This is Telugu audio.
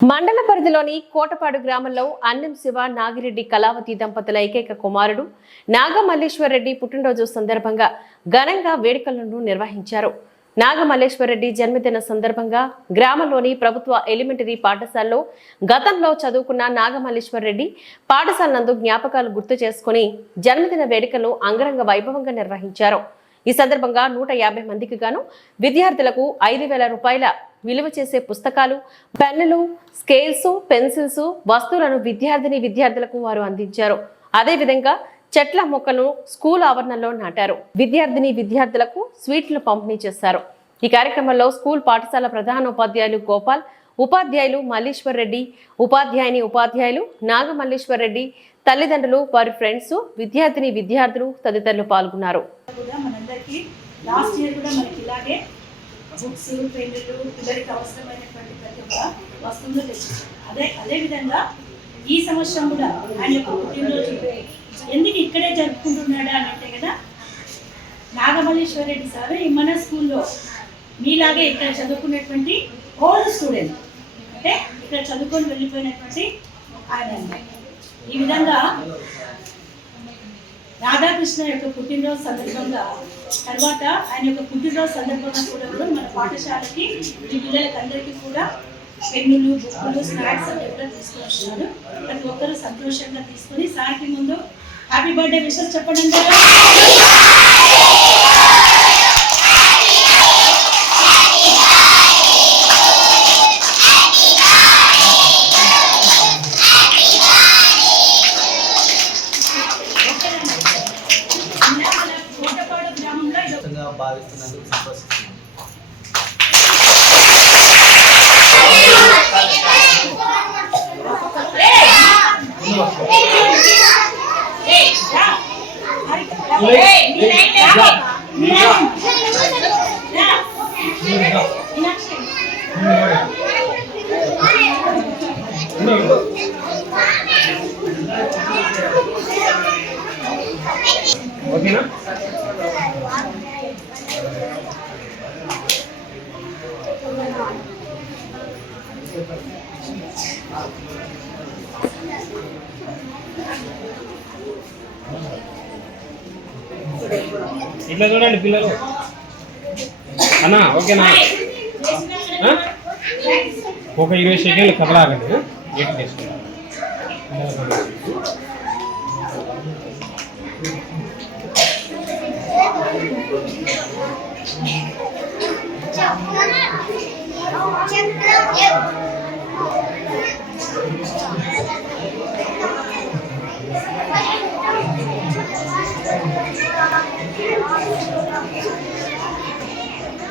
మండల పరిధిలోని కోటపాడు గ్రామంలో అన్నం శివ నాగిరెడ్డి కళావతి దంపతుల ఏకైక కుమారుడు నాగమల్లేశ్వరరెడ్డి పుట్టినరోజు సందర్భంగా ఘనంగా వేడుకలను నిర్వహించారు. నాగమల్లేశ్వరరెడ్డి జన్మదిన సందర్భంగా గ్రామంలోని ప్రభుత్వ ఎలిమెంటరీ పాఠశాలలో గతంలో చదువుకున్న నాగమల్లేశ్వరరెడ్డి పాఠశాల నందు జ్ఞాపకాలు గుర్తు చేసుకుని జన్మదిన వేడుకలను అంగరంగ వైభవంగా నిర్వహించారు. ఈ సందర్భంగా నూట యాభై మందికి గాను విద్యార్థులకు ఐదు వేల రూపాయల విలువ చేసే పుస్తకాలు పెన్నులు స్కేల్స్ పెన్సిల్స్ వస్తువులను విద్యార్థిని విద్యార్థులకు వారు అందించారు. అదేవిధంగా చెట్ల మొక్కలను స్కూల్ ఆవరణలో నాటారు. విద్యార్థిని విద్యార్థులకు స్వీట్లు పంపిణీ చేశారు. ఈ కార్యక్రమంలో స్కూల్ పాఠశాల ప్రధానోపాధ్యాయులు గోపాల్ ఉపాధ్యాయులు మల్లీశ్వర్ రెడ్డి ఉపాధ్యాయుని ఉపాధ్యాయులు నాగమల్లేశ్వర్ రెడ్డి తల్లిదండ్రులు వారి ఫ్రెండ్స్ విద్యార్థిని విద్యార్థులు తదితరులు పాల్గొన్నారు. లాస్ట్ ఇయర్ కూడా మనకి ఇలాగే బుక్స్ పెన్నులు పిల్లలకి అవసరమైనటువంటి ప్రతి ఒక్క వస్తువులు తెచ్చించారు అదే అదే ఈ సంవత్సరం కూడా ఆయన యొక్క పుట్టినరోజు. ఎందుకు ఇక్కడే జరుపుకుంటున్నాడా అని అంటే కదా నాగమల్లేశ్వర రెడ్డి సార్ మన స్కూల్లో మీలాగే ఇక్కడ చదువుకున్నటువంటి ఓల్డ్ స్టూడెంట్ అంటే ఇక్కడ చదువుకొని వెళ్ళిపోయినటువంటి ఆయన ఈ విధంగా రాధాకృష్ణ యొక్క పుట్టినరోజు సందర్భంగా తర్వాత ఆయన యొక్క పుట్టినరోజు సందర్భంగా కూడా కూడా మన పాఠశాలకి ఈ పిల్లలకి అందరికీ కూడా పెన్నులు బుక్కులు స్నాక్స్ అన్ని కూడా తీసుకొస్తున్నారు ప్రతి ఒక్కరూ సంతోషంగా తీసుకొని సార్కి ముందు హ్యాపీ బర్త్డే విషయం చెప్పడం అందరూ. గ్రామంలో ఇది సంతోషంగా భావిస్తున్నందుకు సంతోషిస్తున్నాను ఏయ్, రా. హరిత, రా. ఏయ్, మీరేంటి? రా. మీరేంటి? రా. మీనాక్షి. ఓకేనా ఇట్లా చూడండి పిల్లలు. అన్నా ఓకేనా? ఒక ఇరవై సెకండ్లు కదలాగండి గేట్ తీసుకుంటాం Thank you. Yep.